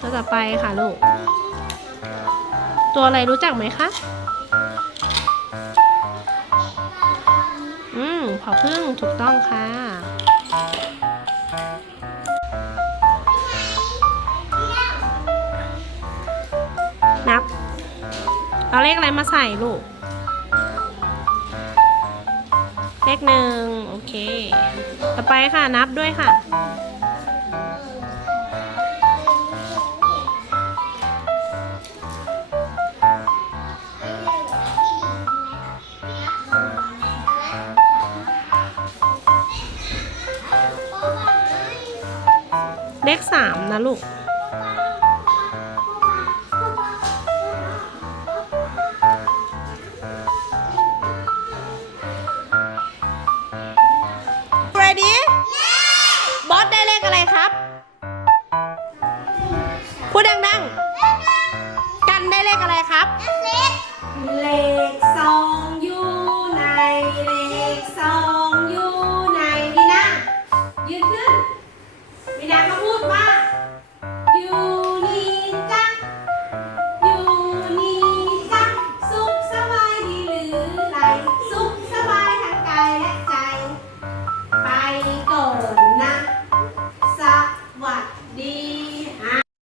ตัวต่อไปค่ะลูก ตัวอะไรรู้จักไหมคะ อืมผอพึ่งถูกต้องค่ะ นับ เอาเลขอะไรมาใส่ลูก เลขหนึ่งโอเค ต่อไปค่ะนับด้วยค่ะ เลขสามนะลูก ดีบอสได้เลขอะไรครับ พูดดังๆ กันได้เลขอะไรครับ เลขสอง